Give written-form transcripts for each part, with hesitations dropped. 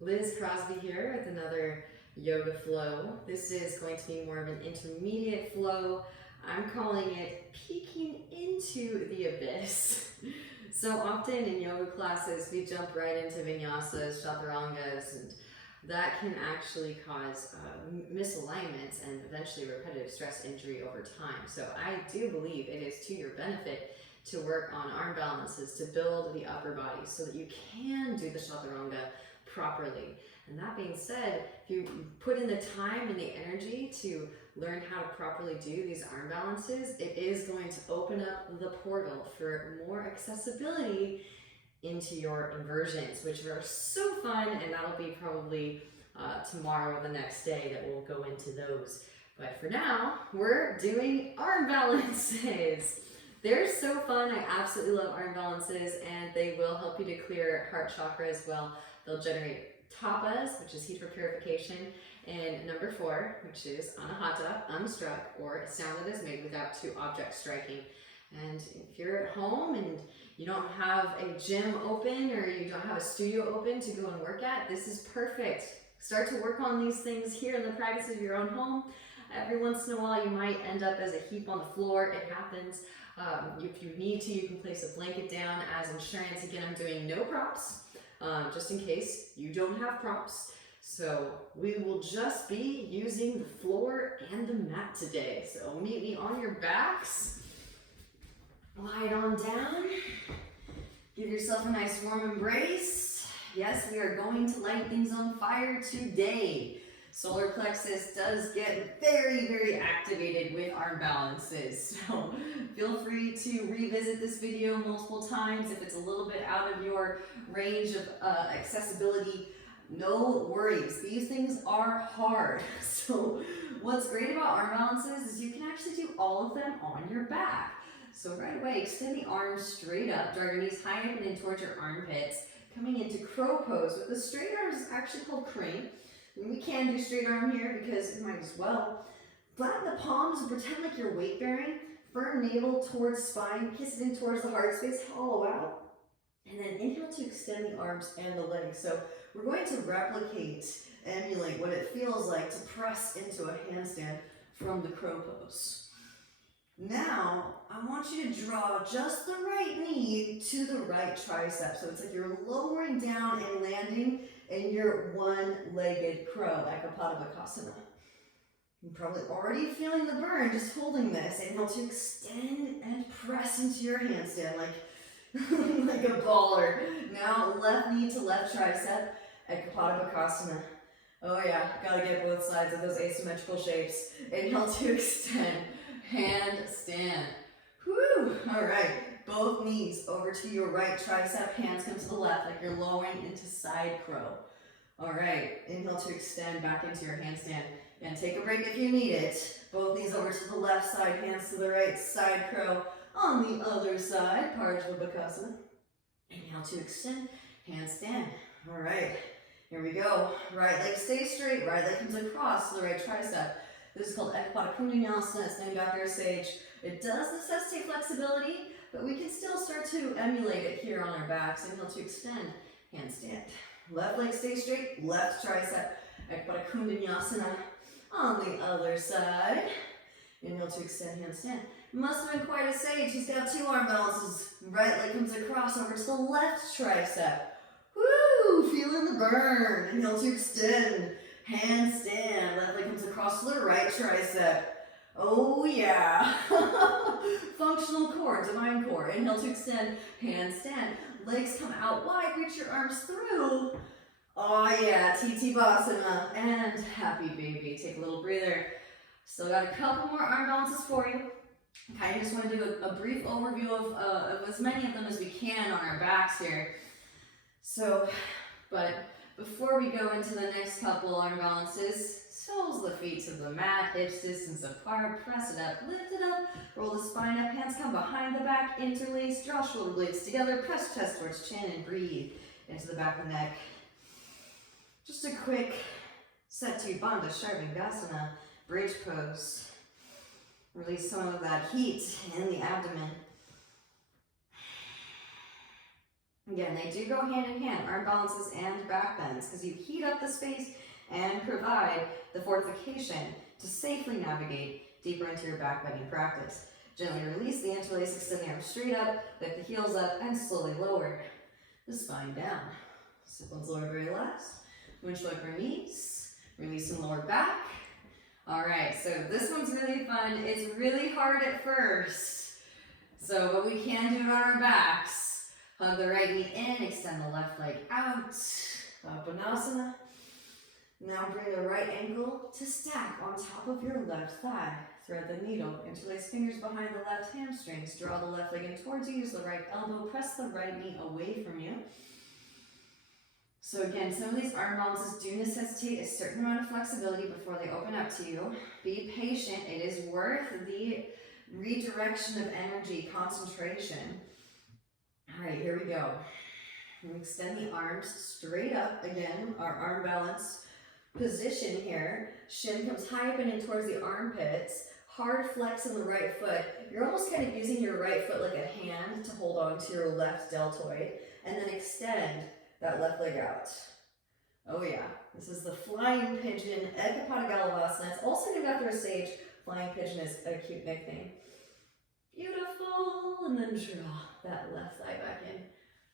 Liz Crosby here with another yoga flow. This is going to be more of an intermediate flow. I'm calling it peeking into the abyss. So often in yoga classes, we jump right into vinyasas, chaturangas, and that can actually cause misalignments and eventually repetitive stress injury over time. So I do believe it is to your benefit to work on arm balances to build the upper body so that you can do the chaturanga properly. And that being said, if you put in the time and the energy to learn how to properly do these arm balances, it is going to open up the portal for more accessibility into your inversions, which are so fun, and that'll be probably tomorrow or the next day that we'll go into those. But for now, we're doing arm balances. They're so fun. I absolutely love arm balances, and they will help you to clear heart chakra as well. They'll generate tapas, which is heat for purification, and number 4, which is anahata, unstruck, or a sound that is made without two objects striking. And if you're at home and you don't have a gym open or you don't have a studio open to go and work at, this is perfect. Start to work on these things here in the practice of your own home. Every once in a while you might end up as a heap on the floor. It happens. If you need to, you can place a blanket down as insurance. Again, I'm doing no props, just in case you don't have props. So we will just be using the floor and the mat today. So meet me on your backs. Lie on down. Give yourself a nice warm embrace. Yes, we are going to light things on fire today. Solar plexus does get very, very activated with arm balances. So feel free to revisit this video multiple times. If it's a little bit out of your range of accessibility, no worries. These things are hard. So what's great about arm balances is you can actually do all of them on your back. So right away, extend the arms straight up, draw your knees high up and in towards your armpits. Coming into crow pose with the straight arms is actually called crane. And we can do straight arm here because you might as well. Flatten the palms and pretend like you're weight bearing. Firm navel towards spine, kiss it in towards the heart space, hollow out. And then inhale to extend the arms and the legs. So we're going to emulate what it feels like to press into a handstand from the crow pose. Now, I want you to draw just the right knee to the right tricep. So it's like you're lowering down and landing in your one-legged crow, Ekapada. You're probably already feeling the burn just holding this. Inhale to extend and press into your handstand like a baller. Now, left knee to left tricep, Ekapada. Oh yeah, gotta get both sides of those asymmetrical shapes. Inhale to extend. Handstand. Whew. All right. Both knees over to your right tricep. Hands come to the left like you're lowering into side crow. All right. Inhale to extend back into your handstand. And take a break if you need it. Both knees over to the left side. Hands to the right. Side crow. On the other side. Parshvabhakasana. Inhale to extend. Handstand. All right. Here we go. Right leg stays straight. Right leg comes across the right tricep. This is called Ekapada. It's named after a sage. It does necessitate flexibility, but we can still start to emulate it here on our backs. Inhale to extend, handstand. Left leg stays straight, left tricep. Ekapada. On the other side. Inhale to extend, handstand. Must have been quite a sage. He's got 2 arm balances. Right leg comes across over to the left tricep. Woo! Feeling the burn. Inhale to extend. Handstand, left leg comes across to the right tricep. Oh yeah. Functional core, divine core. Inhale to extend, handstand. Legs come out wide, reach your arms through. Oh yeah, Titivasana. And happy baby. Take a little breather. Still got a couple more arm balances for you. Kind of just want to do a brief overview of as many of them as we can on our backs here. So, but before we go into the next couple arm balances, soles the feet to the mat, hips distance apart, press it up, lift it up, roll the spine up, hands come behind the back, interlace, draw shoulder blades together, press chest towards chin and breathe into the back of the neck. Just a quick Sati Bandha Sharvangasana, bridge pose. Release some of that heat in the abdomen. Again, they do go hand in hand, arm balances and back bends, because you heat up the space and provide the fortification to safely navigate deeper into your back bending practice. Gently release the interlace, extend the arms straight up, lift the heels up, and slowly lower the spine down. Sit bones lower very last. Windshield upper knees, release and lower back. All right, so this one's really fun. It's really hard at first. So, but we can do it on our backs. Hug the right knee in, extend the left leg out. Uttanasana. Now bring the right ankle to stack on top of your left thigh. Thread the needle, interlace fingers behind the left hamstrings. Draw the left leg in towards you, use the right elbow, press the right knee away from you. So again, some of these arm balances do necessitate a certain amount of flexibility before they open up to you. Be patient, it is worth the redirection of energy, concentration. All right, here we go. Extend the arms straight up again, our arm balance position here. Shin comes high up and in towards the armpits. Hard flex in the right foot. You're almost kind of using your right foot like a hand to hold on to your left deltoid, and then extend that left leg out. Oh yeah, this is the flying pigeon, Ekapada Galavasana. It's also named after a sage. Flying pigeon is a cute nickname. Beautiful, and then draw that left thigh back in.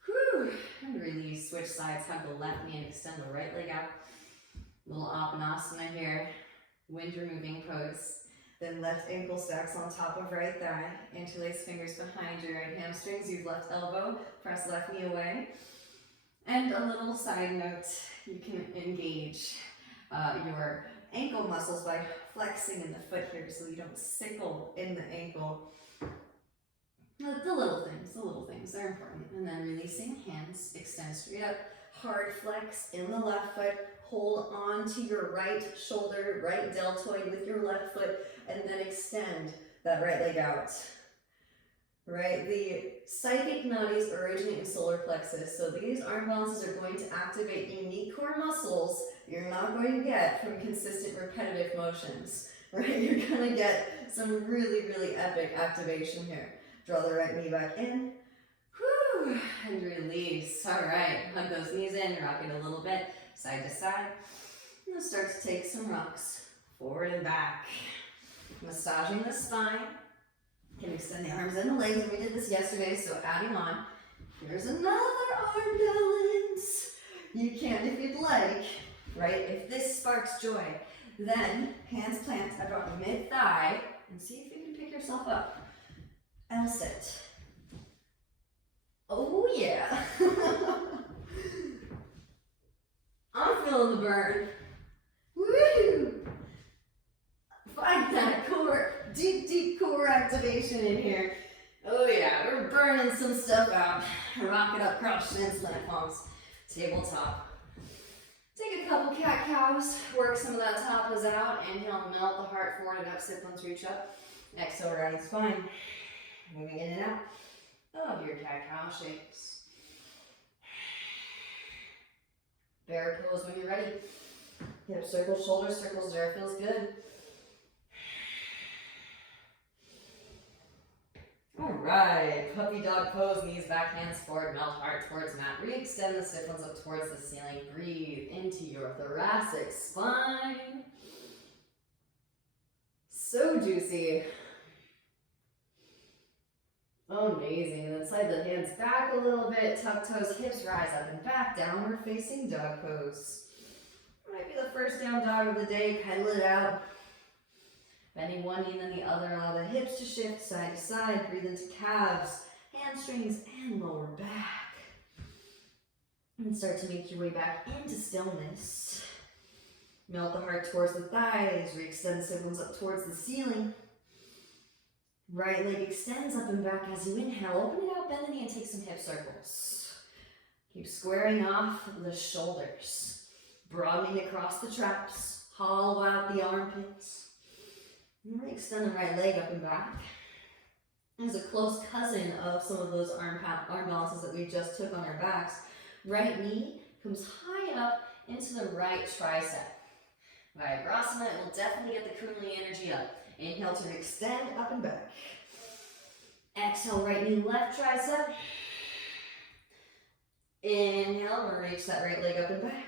Whew, and release, switch sides, hug the left knee and extend the right leg out. Little Uttanasana here, wind removing pose. Then left ankle stacks on top of right thigh. Interlace fingers behind your right hamstrings. Use left elbow. Press left knee away. And a little side note, you can engage your ankle muscles by flexing in the foot here so you don't sickle in the ankle. The little things, they're important. And then releasing, hands extend straight up. Hard flex in the left foot. Hold on to your right shoulder, right deltoid with your left foot, and then extend that right leg out. Right, the psychic nadis originate in solar plexus, so these arm balances are going to activate unique core muscles you're not going to get from consistent repetitive motions. Right, you're going to get some really, really epic activation here. Draw the right knee back in. Whew, and release. All right, hug those knees in, rock it a little bit, side to side. And then start to take some rocks, forward and back. Massaging the spine. You can extend the arms and the legs. We did this yesterday, so adding on. Here's another arm balance. You can, if you'd like, right? If this sparks joy, then hands plant about mid-thigh, and see if you can pick yourself up. L sit. Oh yeah. I'm feeling the burn. Woo! Find that core, deep core activation in here. Oh yeah, we're burning some stuff out. Rock it up, cross shins, plant palms, tabletop. Take a couple cat cows, work some of that top pose out. Inhale, melt the heart forward and up, sit bones reach up. Exhale, round the spine. Moving in and out of your cat cow shapes. Bear pose when you're ready. Hip circles, shoulders circles, there feels good. All right, puppy dog pose, knees back, hands forward, melt heart towards mat. Re-extend the stiff ones up towards the ceiling. Breathe into your thoracic spine. So juicy. Amazing. Then slide the hands back a little bit, tuck toes, hips rise up and back, downward facing dog pose. Might be the first down dog of the day, pedal it out. Bending one knee and then the other, allow the hips to shift side to side, breathe into calves, hamstrings, and lower back. And start to make your way back into stillness. Melt the heart towards the thighs, re-extend the siblings up towards the ceiling. Right leg extends up and back as you inhale. Open it out, bend the knee, and take some hip circles. Keep squaring off the shoulders. Broadening across the traps. Hollow out the armpits. And extend the right leg up and back. As a close cousin of some of those arm balances that we just took on our backs. Right knee comes high up into the right tricep. Vibrasana, it will definitely get the Kundalini energy up. Inhale to extend up and back. Exhale, right knee, left tricep. Inhale, reach that right leg up and back.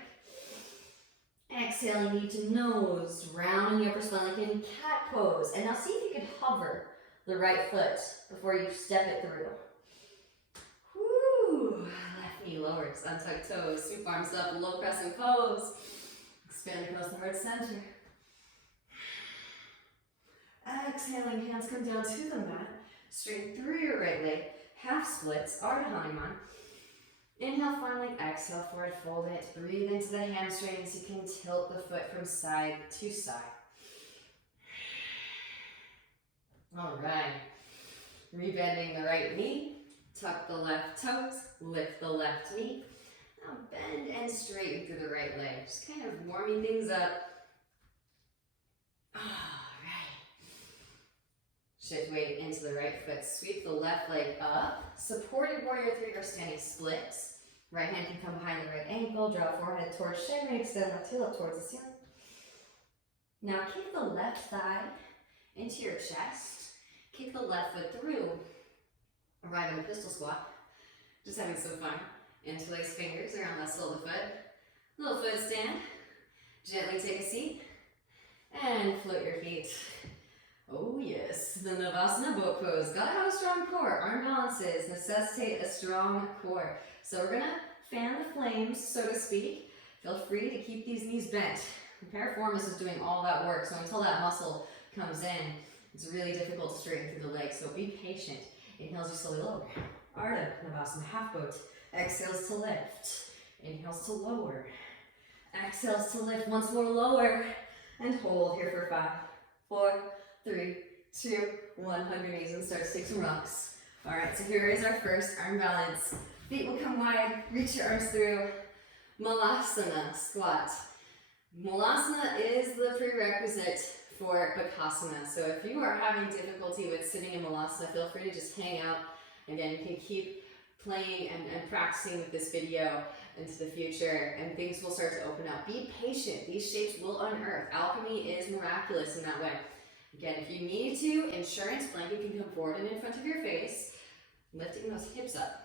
Exhale, knee to nose, rounding the upper spine like in cat pose. And now see if you can hover the right foot before you step it through. Woo! Left knee lowers, untuck toes, sweep arms up, low crescent pose. Expand across the heart center. Exhaling, hands come down to the mat. Straight through your right leg. Half splits, Ardha Hanuman. Inhale, finally, exhale, forward fold it. Breathe into the hamstrings. You can tilt the foot from side to side. All right. Rebending the right knee. Tuck the left toes. Lift the left knee. Now bend and straighten through the right leg. Just kind of warming things up. All right. Shift weight into the right foot. Sweep the left leg up. Supported warrior three or standing splits. Right hand can come behind the right ankle. Draw forehead towards shin. Extend left heel up towards the ceiling. Now kick the left thigh into your chest. Kick the left foot through. Arrive in a pistol squat. Just having some fun. Interlace fingers around that sole of the foot. Little foot stand. Gently take a seat. And float your feet. Oh yes, the Navasana boat pose. Gotta have a strong core. Arm balances necessitate a strong core. So we're gonna fan the flames, so to speak. Feel free to keep these knees bent. The piriformis is doing all that work, so until that muscle comes in, it's really difficult to straighten through the legs, so be patient. Inhales, you slowly lower. Ardha Navasana, half boat. Exhales to lift. Inhales to lower. Exhales to lift. Once more, lower. And hold here for 5, 4, 3, 2, 1. Hug your knees and start to take some rocks. All right, so here is our first arm balance. Feet will come wide. Reach your arms through. Malasana, squat. Malasana is the prerequisite for Bakasana. So if you are having difficulty with sitting in Malasana, feel free to just hang out. Again, you can keep playing and practicing with this video into the future, and things will start to open up. Be patient. These shapes will unearth. Alchemy is miraculous in that way. Again, if you need to, insurance blanket can come forward and in front of your face, lifting those hips up.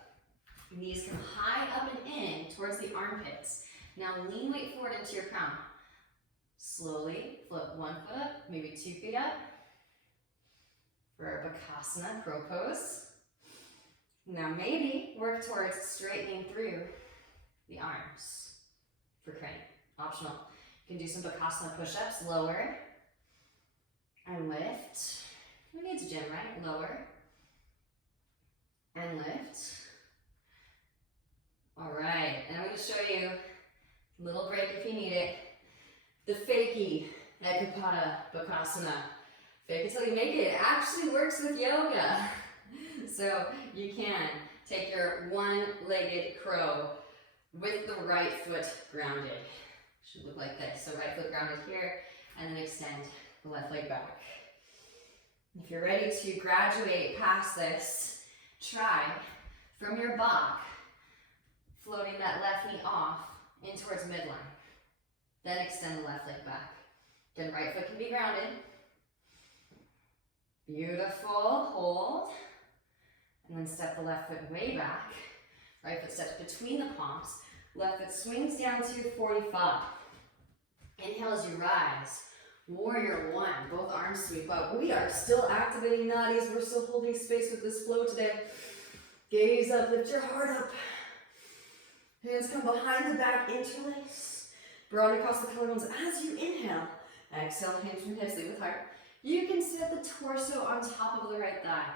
Knees come high up and in towards the armpits. Now lean weight forward into your crown. Slowly flip one foot up, maybe 2 feet up. For our Bakasana, crow pose. Now maybe work towards straightening through the arms for crane. Optional. You can do some Bakasana push-ups. Lower and lift. Who needs a gym, right? Lower and lift. All right, and I'm going to show you a little break if you need it. The fakie Ekapada Bakasana. Fake it till you make it. It actually works with yoga. So you can take your one-legged crow with the right foot grounded. Should look like this. So right foot grounded here, and then extend the left leg back. If you're ready to graduate past this, try from your block, floating that left knee off in towards midline. Then extend the left leg back. Then right foot can be grounded. Beautiful, hold. And then step the left foot way back. Right foot steps between the palms. Left foot swings down to 45. Inhale as you rise. Warrior one. Both arms sweep up. We are still activating nadis. We're still holding space with this flow today. Gaze up, lift your heart up. Hands come behind the back, interlace. Broaden across the collarbones as you inhale. Exhale, hands from hips, lead with heart. You can set the torso on top of the right thigh.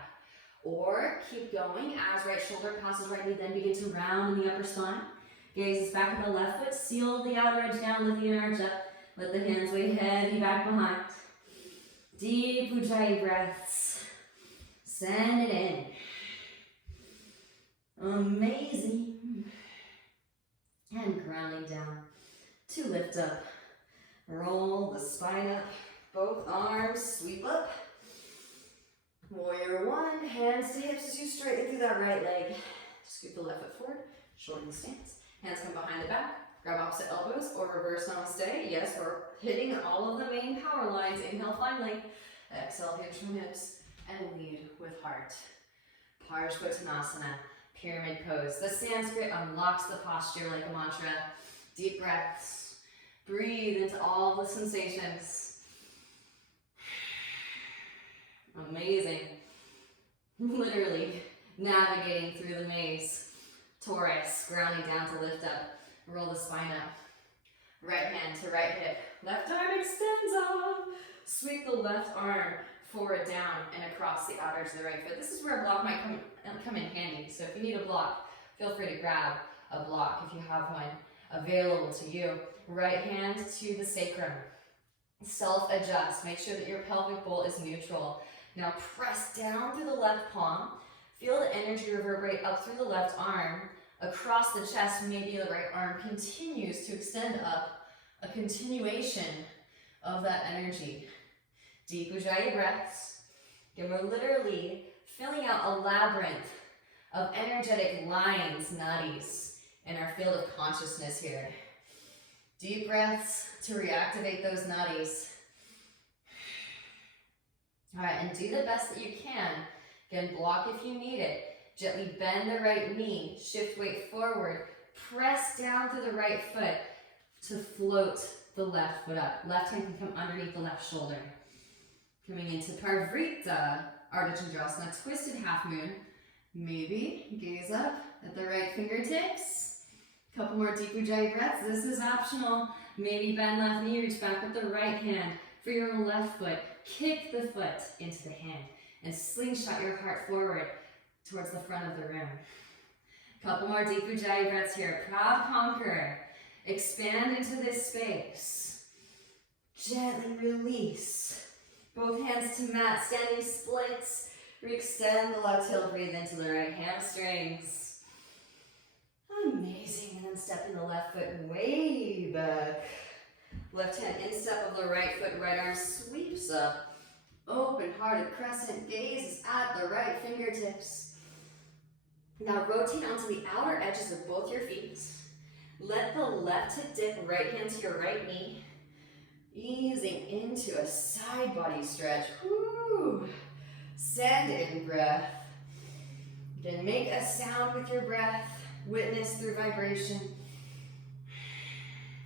Or keep going as right shoulder passes right knee, then begin to round in the upper spine. Gaze is back at the left foot, seal the outer edge down, lift the inner edge up. Let the hands weigh heavy back behind. Deep Ujjayi breaths. Send it in. Amazing. And grounding down to lift up. Roll the spine up. Both arms sweep up. Warrior one, hands to hips as you straighten through that right leg. Scoop the left foot forward, shorten the stance. Hands come behind the back, grab opposite elbows or reverse namaste. Yes, we're hitting all of the main power lines. Inhale finally. Exhale, hinge from hips and lead with heart. Parshvottanasana. pyramid pose. The Sanskrit unlocks the posture like a mantra. Deep breaths. Breathe into all the sensations. Amazing. Literally navigating through the maze. Taurus, grounding down to lift up. Roll the spine up. Right hand to right hip. Left arm extends up. Sweep the left arm forward, down, and across the outer to the right foot. This is where a block might come in handy. So if you need a block, feel free to grab a block if you have one available to you. Right hand to the sacrum. Self-adjust. Make sure that your pelvic bowl is neutral. Now press down through the left palm. Feel the energy reverberate up through the left arm, across the chest. Maybe the right arm continues to extend up, a continuation of that energy. Deep Ujjayi breaths. And we're literally filling out a labyrinth of energetic lines, nadis, in our field of consciousness here. Deep breaths to reactivate those nadis. All right, and do the best that you can. Again, block if you need it. Gently bend the right knee, shift weight forward, press down through the right foot to float the left foot up. Left hand can come underneath the left shoulder. Coming into Parvrita, Ardha Chandrasana, twisted half moon. Maybe gaze up at the right fingertips. Couple more deep Ujjayi breaths. This is optional. Maybe bend left knee, reach back with the right hand for your left foot. Kick the foot into the hand and slingshot your heart forward towards the front of the room. Couple more deep Ujjayi breaths here. Proud conqueror. Expand into this space. Gently release. Both hands to mat, standing splits. Re-extend the left heel, breathe into the right hamstrings. Amazing. And then stepping the left foot way back. Left hand instep of the right foot, right arm sweeps up. Open-hearted crescent, gaze at the right fingertips. Now rotate onto the outer edges of both your feet. Let the left hip dip, right hand to your right knee. Easing into a side body stretch. Woo. Send in breath. Then make a sound with your breath. Witness through vibration.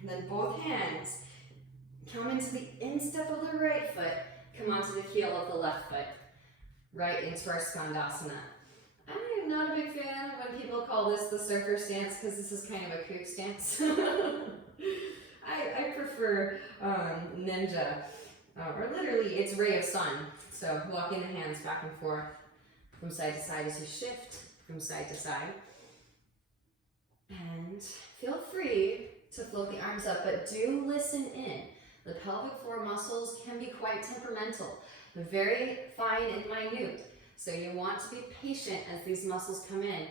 And then both hands come into the instep of the right foot. Come onto the heel of the left foot. Right into our Skandasana. I am not a big fan when people call this the surfer stance because this is kind of a kook stance. I prefer ninja, or literally it's ray of sun. So walking the hands back and forth from side to side as you shift from side to side. And feel free to float the arms up, but do listen in. The pelvic floor muscles can be quite temperamental, very fine and minute. So you want to be patient as these muscles come in.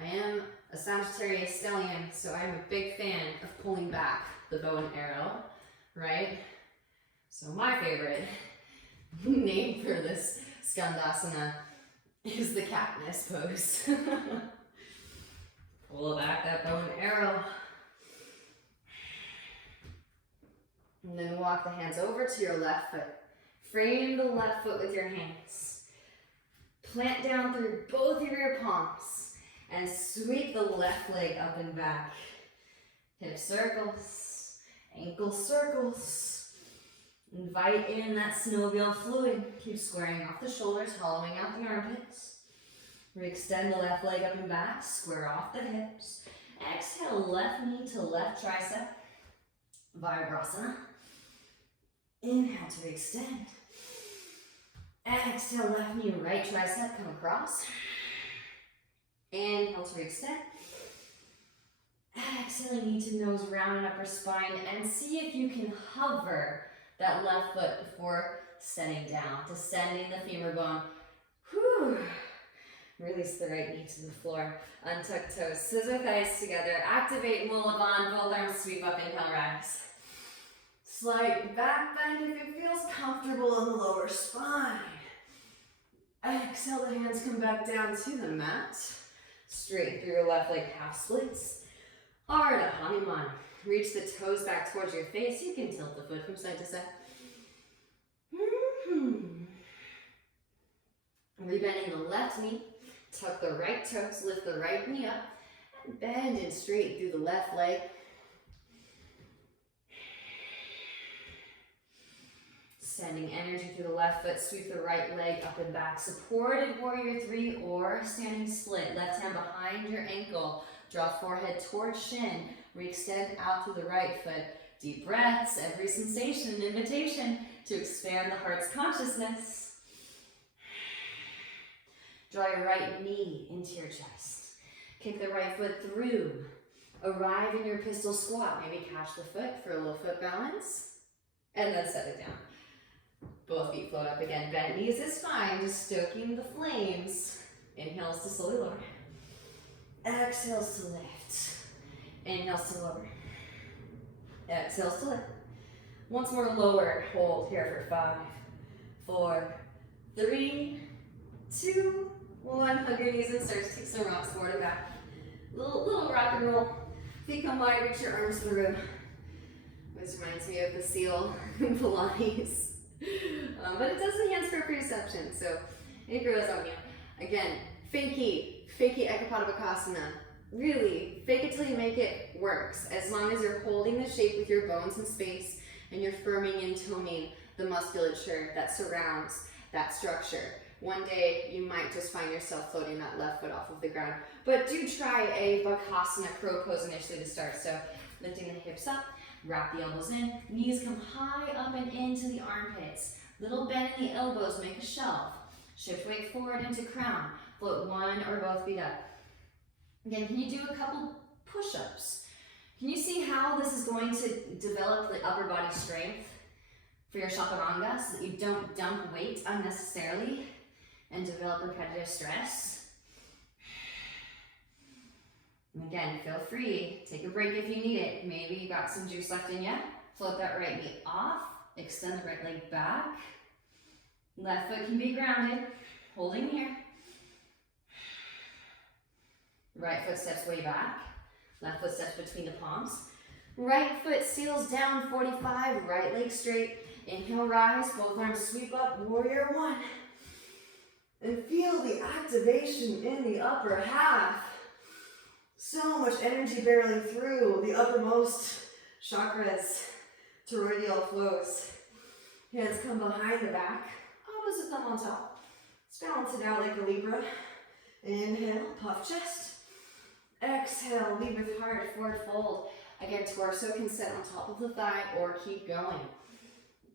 I am a Sagittarius stellium, so I'm a big fan of pulling back the bow and arrow, right? So my favorite name for this Skandasana is the Katniss pose. Pull back that bow and arrow. And then walk the hands over to your left foot. Frame the left foot with your hands. Plant down through both of your palms and sweep the left leg up and back. Hip circles, ankle circles. Invite in that synovial fluid. Keep squaring off the shoulders, hollowing out the armpits. Re-extend the left leg up and back, square off the hips. Exhale, left knee to left tricep. Vibrasana. Inhale to extend. Exhale, left knee, right tricep, come across. Inhale to extend. Exhale, knee to nose, round and upper spine, and see if you can hover that left foot before setting down, descending the femur bone. Whew. Release the right knee to the floor. Untuck toes, scissor thighs together. Activate Mula Bandha, both arms sweep up, inhale, rise. Slight back bend if it feels comfortable in the lower spine. Exhale, the hands come back down to the mat. Straight through your left leg, half splits. Ardha Hanuman. Reach the toes back towards your face. You can tilt the foot from side to side. Rebending the left knee. Tuck the right toes, lift the right knee up, and bend and straighten through the left leg. Sending energy through the left foot, sweep the right leg up and back. Supported warrior three or standing split. Left hand behind your ankle. Draw forehead towards shin. Re-extend out through the right foot. Deep breaths, every sensation an invitation to expand the heart's consciousness. Draw your right knee into your chest. Kick the right foot through. Arrive in your pistol squat. Maybe catch the foot for a little foot balance. And then set it down. Both feet float up again. Bent knees is fine, just stoking the flames. Inhales to slowly lower. Exhales to lift. Inhales to lower. Exhales to lift. Once more lower. Hold here for 5, 4, 3, 2, 1. Hug your knees and start to take some rocks forward and back. Little rock and roll. Feet come wide, reach your arms through. This reminds me of the seal in Pilates. But it does enhance proprioception, so it grows on you. Again, fakey Ekapadabhakasana. Really, fake it till you make it works. As long as you're holding the shape with your bones in space and you're firming and toning the musculature that surrounds that structure. One day, you might just find yourself floating that left foot off of the ground. But do try a Bakasana crow pose initially to start. So lifting the hips up, wrap the elbows in, knees come high up and into the armpits. Little bend in the elbows, make a shelf. Shift weight forward into crown. Float one or both feet up. Again, can you do a couple push-ups? Can you see how this is going to develop the upper body strength for your chaturanga so that you don't dump weight unnecessarily and develop repetitive stress? And again, feel free, take a break if you need it. Maybe you got some juice left in you. Float that right knee off, extend the right leg back. Left foot can be grounded, holding here. Right foot steps way back. Left foot steps between the palms. Right foot seals down, 45, right leg straight. Inhale, rise, both arms sweep up, warrior one. And feel the activation in the upper half. So much energy barreling through the uppermost chakras, toroidal flows. Hands come behind the back, opposite thumb on top. Let's balance it out like a Libra. Inhale, puff chest. Exhale, lead with heart, forward fold. Again, torso can sit on top of the thigh or keep going.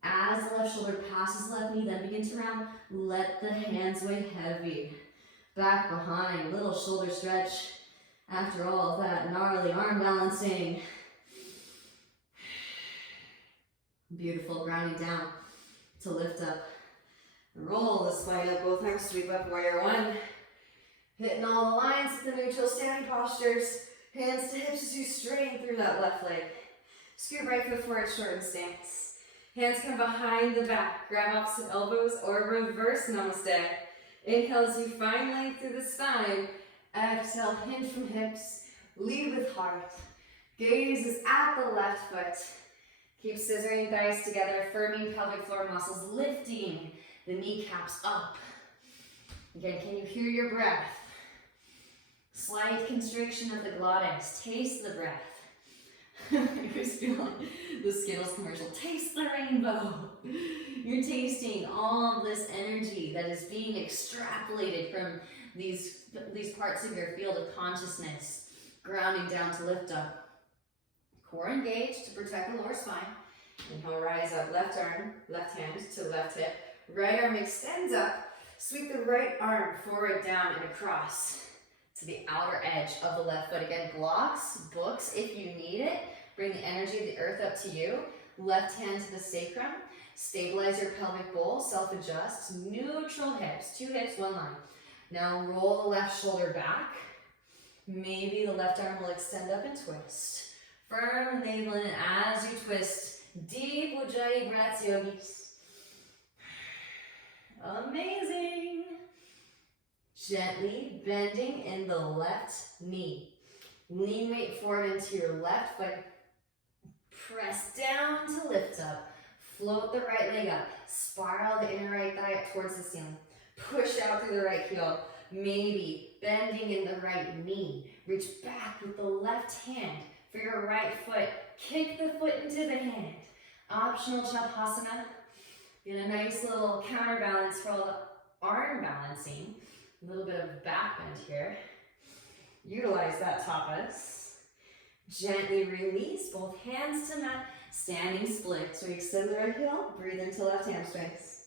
As the left shoulder passes the left knee, then begin to round. Let the hands weigh heavy. Back behind, little shoulder stretch. After all of that gnarly arm balancing. Beautiful, grounding down to lift up. Roll the spine up, both arms sweep up, warrior one. Hitting all the lines with the neutral standing postures. Hands to hips as you straighten through that left leg. Scoot right foot forward, shorten stance. Hands come behind the back. Grab opposite elbows or reverse namaste. Inhale as you find length through the spine. Exhale, hinge from hips. Lead with heart. Gaze is at the left foot. Keep scissoring thighs together, firming pelvic floor muscles, lifting the kneecaps up. Again, can you hear your breath? Slight constriction of the glottis. Taste the breath. I always feel like the Skittles commercial. Taste the rainbow. You're tasting all of this energy that is being extrapolated from these parts of your field of consciousness. Grounding down to lift up. Core engaged to protect the lower spine. Inhale, rise up. Left arm, left hand to left hip. Right arm extends up. Sweep the right arm forward, down, and across to the outer edge of the left foot. Again, blocks, books if you need it. Bring the energy of the earth up to you. Left hand to the sacrum. Stabilize your pelvic bowl, self-adjust. Neutral hips, 2 hips, 1 line. Now roll the left shoulder back. Maybe the left arm will extend up and twist. Firm navel in as you twist. Deep Ujjayi breaths, yogis. Amazing. Gently bending in the left knee. Lean weight forward into your left foot. Press down to lift up. Float the right leg up. Spiral the inner right thigh up towards the ceiling. Push out through the right heel. maybe bending in the right knee. Reach back with the left hand for your right foot. Kick the foot into the hand. Optional Shavasana. Get a nice little counterbalance for all the arm balancing. A little bit of back bend here. Utilize that tapas. Gently release both hands to mat. Standing split. So we extend the right heel. Breathe into left hamstrings.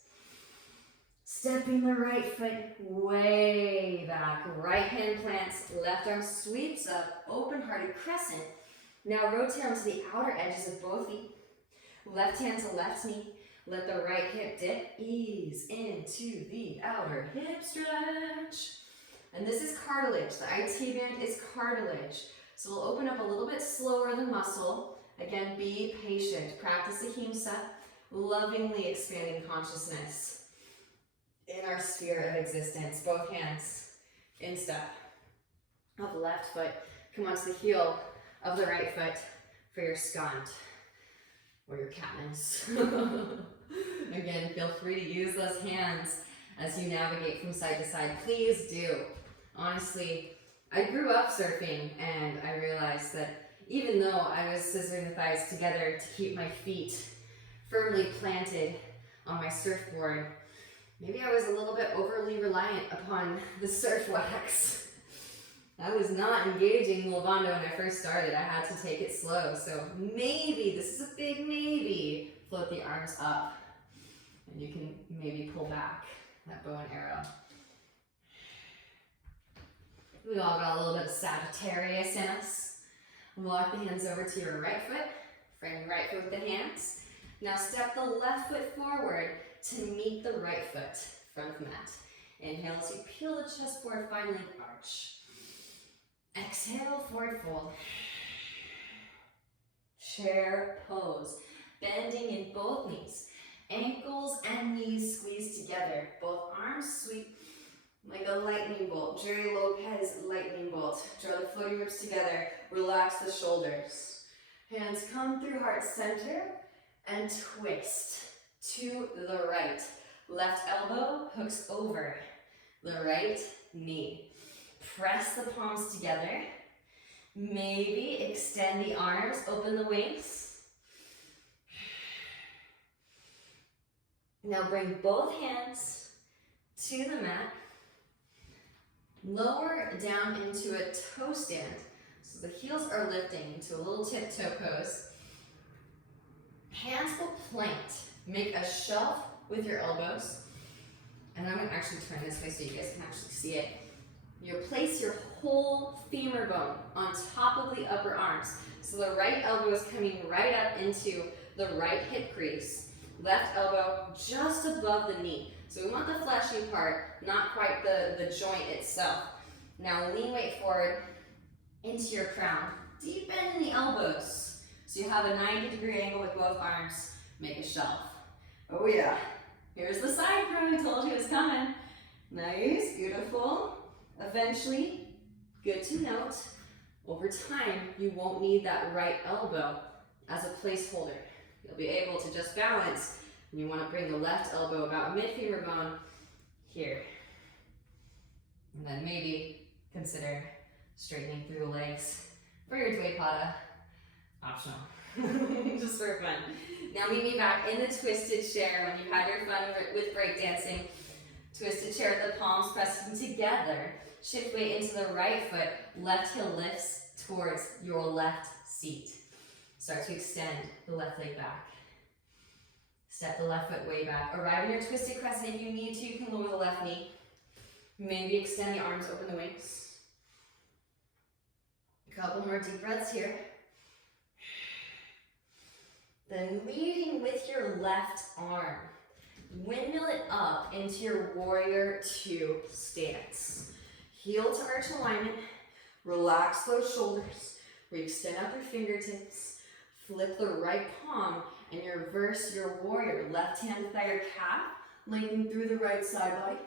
Stepping the right foot way back. Right hand plants. Left arm sweeps up. Open-hearted crescent. Now rotate onto the outer edges of both feet. Left hand to left knee. Let the right hip dip. Ease into the outer hip stretch. And this is cartilage. The IT band is cartilage. So we'll open up a little bit slower than muscle. Again, be patient. Practice ahimsa. Lovingly expanding consciousness in our sphere of existence. Both hands in step of left foot. Come onto the heel of the right foot for your skant or your Katniss. Again, feel free to use those hands as you navigate from side to side. Please do. Honestly, I grew up surfing and I realized that even though I was scissoring the thighs together to keep my feet firmly planted on my surfboard, maybe I was a little bit overly reliant upon the surf wax. I was not engaging Lavando when I first started. I had to take it slow. So maybe, this is a big maybe, float the arms up. And you can maybe pull back that bow and arrow. We all got a little bit of Sagittarius in us. Walk the hands over to your right foot. Frame the right foot with the hands. Now step the left foot forward to meet the right foot, front of the mat. Inhale as you peel the chest forward, finally arch. Exhale, forward fold. Chair pose. Bending in both knees. Ankles and knees squeeze together. Both arms sweep like a lightning bolt. Jerry Lopez lightning bolt. Draw the floating ribs together. Relax the shoulders. Hands come through heart center and twist to the right. Left elbow hooks over the right knee. Press the palms together. Maybe extend the arms, open the wings. Now bring both hands to the mat. Lower down into a toe stand. So the heels are lifting into a little tiptoe pose. Hands will plant. Make a shelf with your elbows. And I'm going to actually turn this way so you guys can actually see it. You'll place your whole femur bone on top of the upper arms. So the right elbow is coming right up into the right hip crease. Left elbow just above the knee. So we want the fleshy part, not quite the joint itself. Now lean weight forward into your crown. Deep bend in the elbows. So you have a 90-degree angle with both arms. Make a shelf. Oh yeah. Here's the side crow. I told you it was coming. Nice, beautiful. Eventually, good to note, over time, you won't need that right elbow as a placeholder. You'll be able to just balance. And you want to bring the left elbow about mid-femur bone here. And then maybe consider straightening through the legs for your Dvapata. Optional. Just for fun. Now meet me back in the twisted chair when you had your fun with breakdancing. Twisted chair with the palms pressing together. Shift weight into the right foot. Left heel lifts towards your left seat. Start to extend the left leg back. Step the left foot way back. Arrive in your twisted crescent. If you need to, you can lower the left knee. Maybe extend the arms, open the wings. A couple more deep breaths here. Then leading with your left arm. Windmill it up into your warrior two stance. Heel to arch alignment. Relax those shoulders. Re-extend out your fingertips. Flip the right palm and you reverse your warrior. Left hand to thigh or calf. Lengthen through the right side body.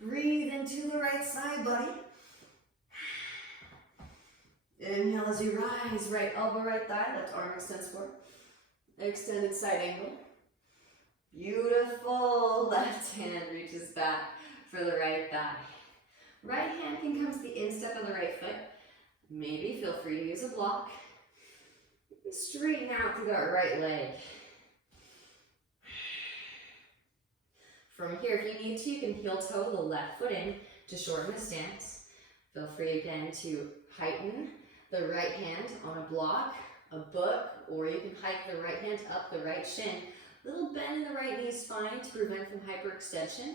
Breathe into the right side body. Inhale as you rise. Right elbow, right thigh. Left arm extends forward. Extended side angle. Beautiful. Left hand reaches back for the right thigh. Right hand can come to the instep of the right foot. Maybe feel free to use a block. Straighten out through that right leg. From here, if you need to, you can heel toe the left foot in to shorten the stance. Feel free again to heighten the right hand on a block, a book, or you can hike the right hand up the right shin. A little bend in the right knee is fine to prevent from hyperextension.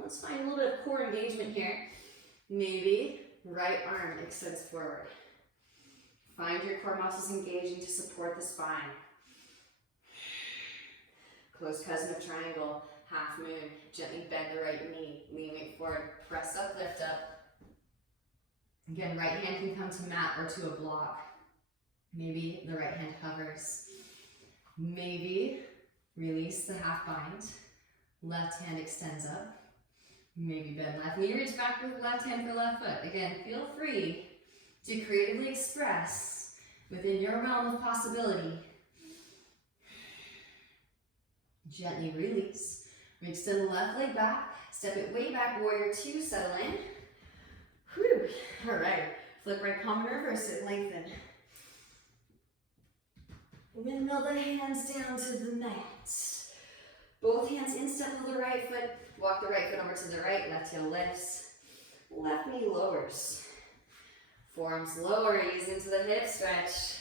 Let's find a little bit of core engagement here. Maybe right arm extends forward. Find your core muscles engaging to support the spine. Close cousin of triangle, half moon. Gently bend the right knee, lean weight forward, press up, lift up. Again, right hand can come to mat or to a block. Maybe the right hand hovers. Maybe release the half bind. Left hand extends up. Maybe bend left knee, reach back with left hand for left foot. Again, feel free to creatively express within your realm of possibility. Gently release. We extend the left leg back, step it way back, warrior two, settle in. Whew. All right, flip right palm and reverse it, lengthen. Windmill the hands down to the mat. Both hands instep of the right foot, walk the right foot over to the right, left heel lifts, left knee lowers. Forearms lower, ease into the hip stretch.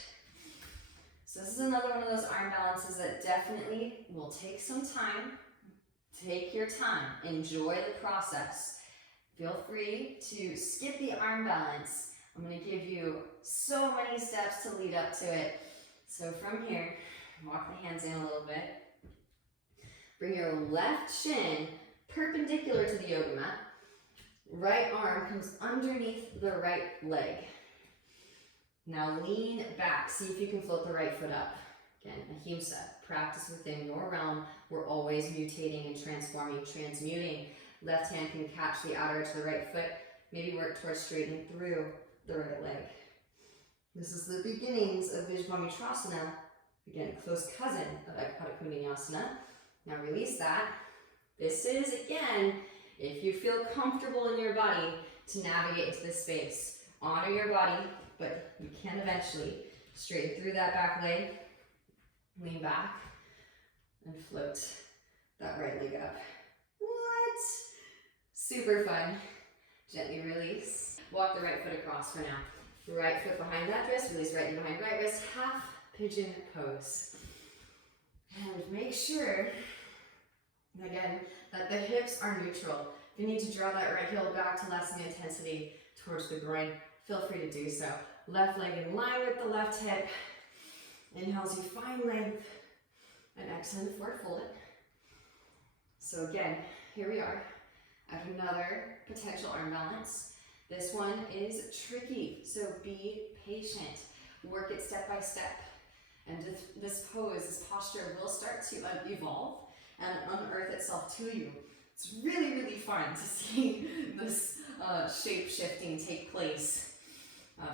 So this is another one of those arm balances that definitely will take some time. Take your time, enjoy the process. Feel free to skip the arm balance. I'm going to give you so many steps to lead up to it. So from here, walk the hands in a little bit. Bring your left shin perpendicular to the yoga mat. Right arm comes underneath the right leg. Now lean back. See if you can float the right foot up. Again, ahimsa. Practice within your realm. We're always mutating and transforming, transmuting. Left hand can catch the outer edge of the right foot. Maybe work towards straightening through the right leg. This is the beginnings of Vijvamutranasana. Again, close cousin of Ekapada Kundalini. Now release that. This is, again, if you feel comfortable in your body to navigate into this space. Honor your body, but you can eventually straighten through that back leg, lean back, and float that right leg up. What? Super fun. Gently release. Walk the right foot across for now. Right foot behind that wrist, release right knee behind right wrist, half pigeon pose. And make sure, again, that the hips are neutral. If you need to draw that right heel back to lessen the intensity towards the groin, feel free to do so. Left leg in line with the left hip. Inhale as you find length. And exhale to forward fold it. So again, here we are at another potential arm balance. This one is tricky, so be patient. Work it step by step. And this pose, this posture will start to evolve and unearth itself to you. It's really, really fun to see this shape shifting take place.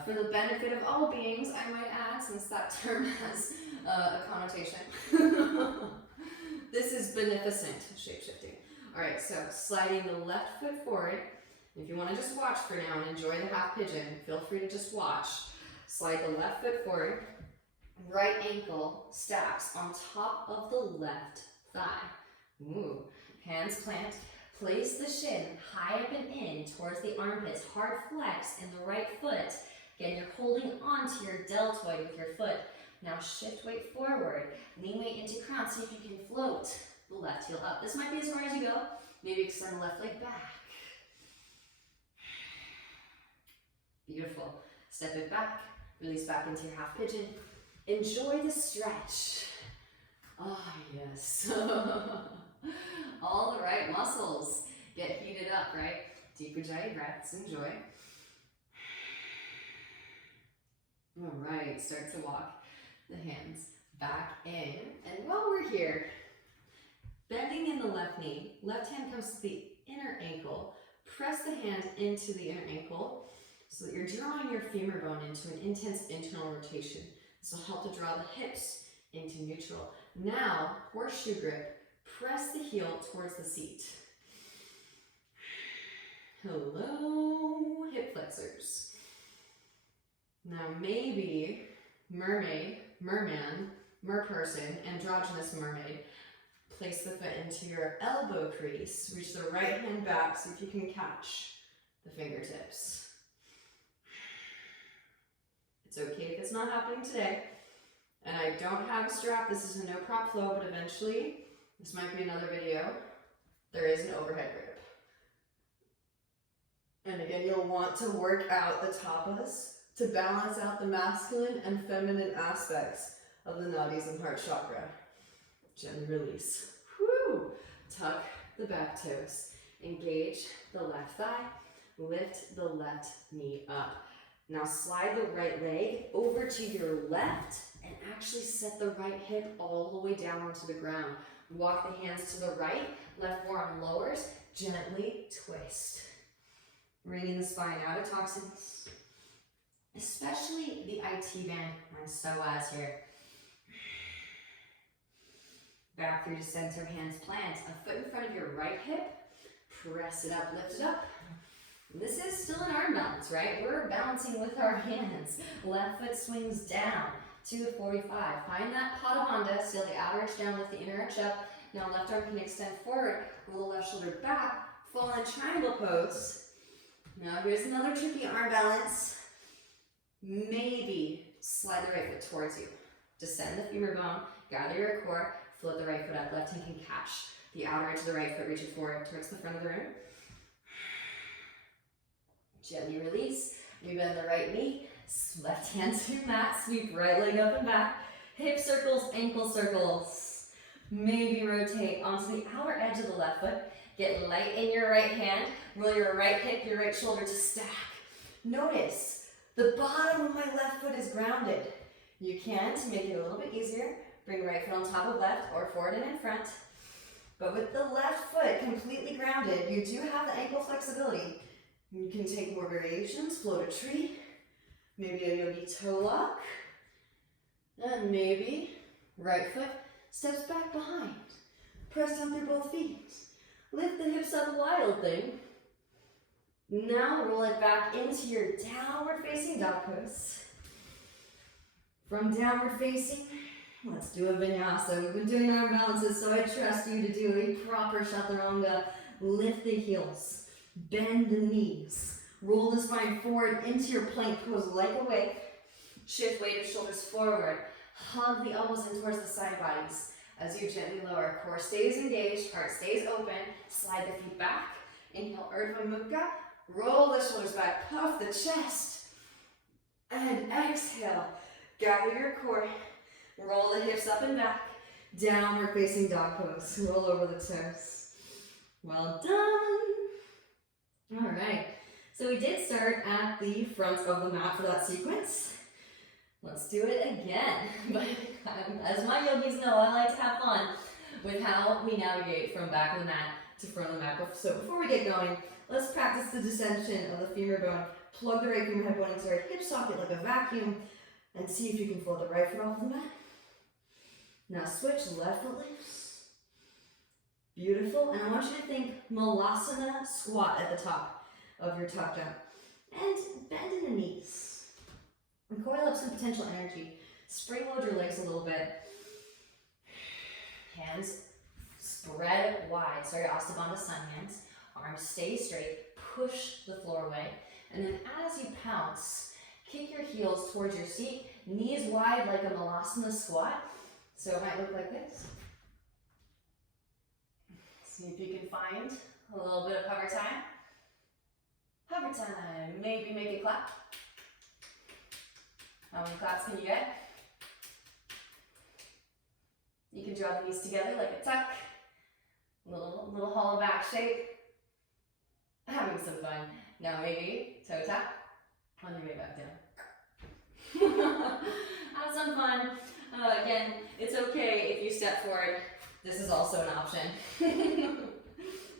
For the benefit of all beings, I might add, since that term has a connotation. This is beneficent shape shifting. All right, so sliding the left foot forward. If you want to just watch for now and enjoy the half pigeon, feel free to just watch. Slide the left foot forward. Right ankle stacks on top of the left thigh. Ooh. Hands plant. Place the shin high up and in towards the armpits. Hard flex in the right foot. Again, you're holding on to your deltoid with your foot. Now shift weight forward. Lean weight into crown. See if you can float the left heel up. This might be as far as you go. Maybe extend the left leg back. Beautiful. Step it back. Release back into your half pigeon. Enjoy the stretch. Ah, yes. All the right muscles get heated up, right? Deep Ujjayi breaths. Enjoy. All right. Start to walk the hands back in. And while we're here, bending in the left knee, left hand comes to the inner ankle. Press the hand into the inner ankle so that you're drawing your femur bone into an intense internal rotation. This will help to draw the hips into neutral. Now, horseshoe grip, press the heel towards the seat. Hello, hip flexors. Now maybe mermaid, merman, merperson, androgynous mermaid. Place the foot into your elbow crease. Reach the right hand back, see if you can catch the fingertips. It's okay if it's not happening today. And I don't have a strap. This is a no prop flow, but eventually, this might be another video, there is an overhead grip. And again, you'll want to work out the tapas to balance out the masculine and feminine aspects of the nadis and heart chakra. Gently release. Whew. Tuck the back toes. Engage the left thigh. Lift the left knee up. Now slide the right leg over to your left and actually set the right hip all the way down onto the ground. Walk the hands to the right, left forearm lowers, gently twist. Wringing the spine out of toxins, especially the IT band, my psoas here. Back through to center, hands plant, a foot in front of your right hip, press it up, lift it up. This is still an arm balance, right? We're balancing with our hands. Left foot swings down to a 45. Find that Padavanda, seal the outer edge down, lift the inner edge up. Now left arm can extend forward, roll the left shoulder back, fall in triangle pose. Now here's another tricky arm balance. Maybe slide the right foot towards you. Descend the femur bone, gather your core, float the right foot up, left hand can catch the outer edge of the right foot, reaching forward towards the front of the room. Gently release, we bend the right knee, left hand to mat, sweep right leg up and back, hip circles, ankle circles. Maybe rotate onto the outer edge of the left foot, get light in your right hand, roll your right hip, your right shoulder to stack. Notice, the bottom of my left foot is grounded. You can, to make it a little bit easier, bring right foot on top of left or forward and in front. But with the left foot completely grounded, you do have the ankle flexibility. You can take more variations, float a tree, maybe a yogi toe lock, and maybe right foot steps back behind. Press down through both feet. Lift the hips up, wild thing. Now roll it back into your downward facing dog pose. From downward facing, let's do a vinyasa. We've been doing arm balances, so I trust you to do a proper chaturanga. Lift the heels. Bend the knees. Roll the spine forward into your plank pose like a wave. Shift weight of shoulders forward. Hug the elbows in towards the side bodies. As you gently lower, core stays engaged, heart stays open. Slide the feet back. Inhale, Urdhva Mukha. Roll the shoulders back, puff the chest. And exhale, gather your core. Roll the hips up and back. Downward facing dog pose. Roll over the toes. Well done. All right, so we did start at the front of the mat for that sequence. Let's do it again. But as my yogis know, I like to have fun with how we navigate from back of the mat to front of the mat. So before we get going, let's practice the descension of the femur bone. Plug the right femur head bone into our hip socket like a vacuum and see if you can float the right foot off the mat. Now switch, left foot lifts. Beautiful, and I want you to think Malasana squat at the top of your top jump. And bend in the knees. And coil up some potential energy. Spring load your legs a little bit. Hands spread wide. Sorry, Astabandha sun hands. Arms stay straight. Push the floor away. And then as you pounce, kick your heels towards your seat. Knees wide like a Malasana squat. So it might look like this. See if you can find a little bit of hover time. Hover time. Maybe make it clap. How many claps can you get? You can draw the knees together like a tuck. Little hollow back shape. Having some fun. Now maybe toe tap on your way back down. Have some fun. Again, it's okay if you step forward. This is also an option.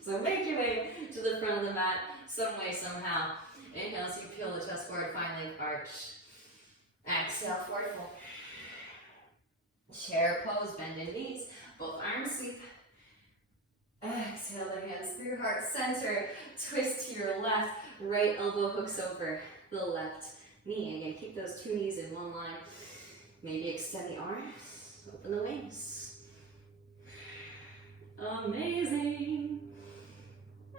So make your way to the front of the mat some way, somehow. Inhale as you peel the chest forward, finally arch. Exhale, forward fold. Chair pose, bend in knees. Both arms sweep. Exhale the hands through heart center. Twist to your left. Right elbow hooks over the left knee. Again, keep those two knees in one line. Maybe extend the arms. Open the wings. Amazing.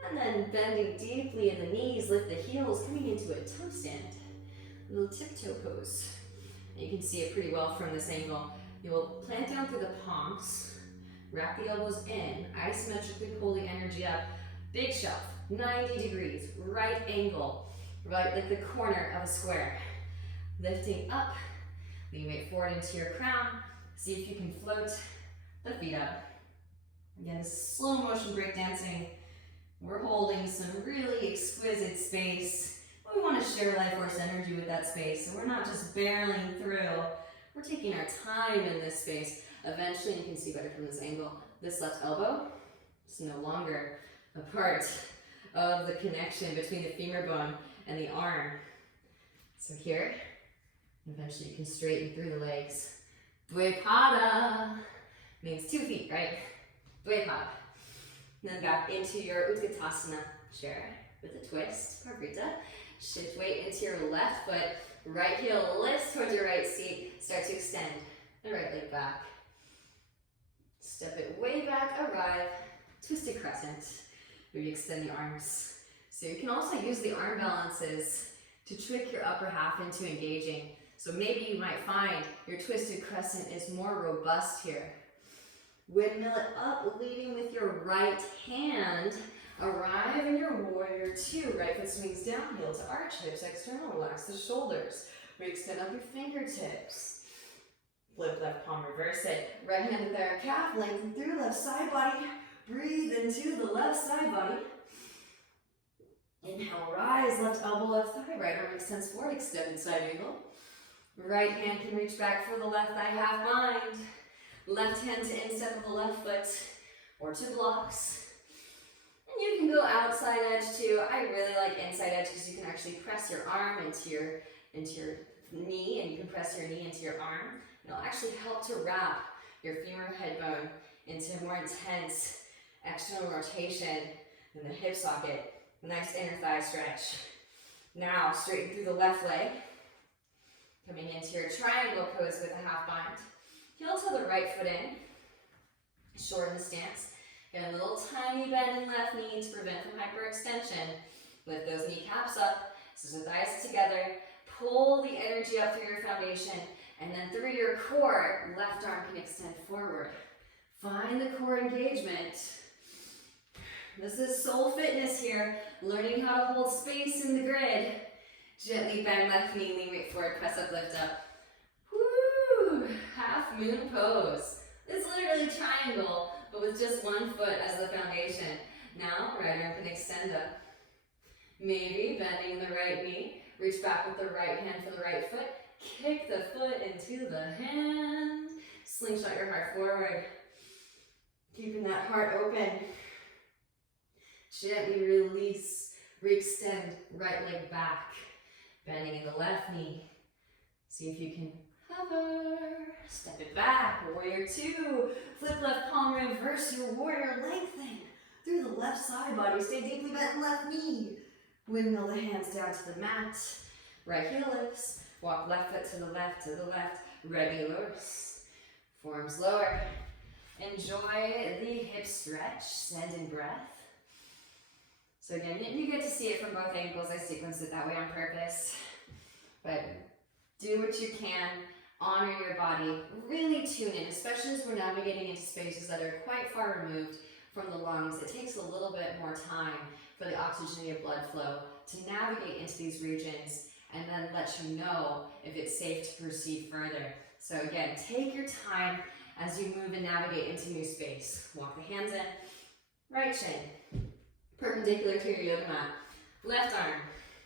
And then bending deeply in the knees, lift the heels, coming into a toe stand. A little tiptoe pose. You can see it pretty well from this angle. You will plant down through the palms, wrap the elbows in, isometrically pull the energy up. Big shelf, 90 degrees, right angle, right like the corner of a square. Lifting up, lean weight forward into your crown. See if you can float the feet up. Again, this is slow motion breakdancing. We're holding some really exquisite space. We want to share life force energy with that space, so we're not just barreling through. We're taking our time in this space. Eventually, you can see better from this angle. This left elbow is no longer a part of the connection between the femur bone and the arm. So here, eventually you can straighten through the legs. Dvipada means 2 feet, right? Dvipada. Then back into your Utkatasana chair with a twist, Parvrita. Shift weight into your left foot, right heel lifts towards your right seat. Start to extend the right leg back. Step it way back, arrive, twisted crescent. Maybe extend the arms. So you can also use the arm balances to trick your upper half into engaging. So maybe you might find your twisted crescent is more robust here. Windmill it up, leading with your right hand. Arrive in your warrior two. Right foot swings down, heel to arch, hips external, relax the shoulders. Re-extend up your fingertips. Flip left palm, reverse it. Right hand to their calf, lengthen through left side body. Breathe into the left side body. Inhale, rise, left elbow, left thigh. Right arm extends forward, extended side angle. Right hand can reach back for the left thigh, half bind. Left hand to instep of the left foot or to blocks. And you can go outside edge too. I really like inside edge because you can actually press your arm into your knee, and you can press your knee into your arm. It'll actually help to wrap your femur head bone into a more intense external rotation in the hip socket. Nice inner thigh stretch. Now straighten through the left leg. Coming into your triangle pose with a half bind. Heel to the right foot in. Shorten the stance. Get a little tiny bend in left knee to prevent from hyperextension. Lift those kneecaps up. So the thighs together. Pull the energy up through your foundation. And then through your core, left arm can extend forward. Find the core engagement. This is soul fitness here. Learning how to hold space in the grid. Gently bend left knee, lean weight forward, press up, lift up. Woo! Half moon pose. It's literally triangle, but with just one foot as the foundation. Now, right arm can extend up. Maybe bending the right knee. Reach back with the right hand for the right foot. Kick the foot into the hand. Slingshot your heart forward. Keeping that heart open. Gently release. Re-extend right leg back. Bending in the left knee. See if you can hover. Step it back. Warrior two. Flip left palm, reverse your warrior. Lengthen through the left side body. Stay deeply bent left knee. Windmill the hands down to the mat. Right heel lifts. Walk left foot to the left, regulars. Forearms lower. Enjoy the hip stretch. Send in breath. So again, you get to see it from both angles. I sequenced it that way on purpose. But do what you can. Honor your body. Really tune in, especially as we're navigating into spaces that are quite far removed from the lungs. It takes a little bit more time for the oxygenated blood flow to navigate into these regions and then let you know if it's safe to proceed further. So again, take your time as you move and navigate into new space. Walk the hands in. Right shin. Perpendicular to your yoga mat. Left arm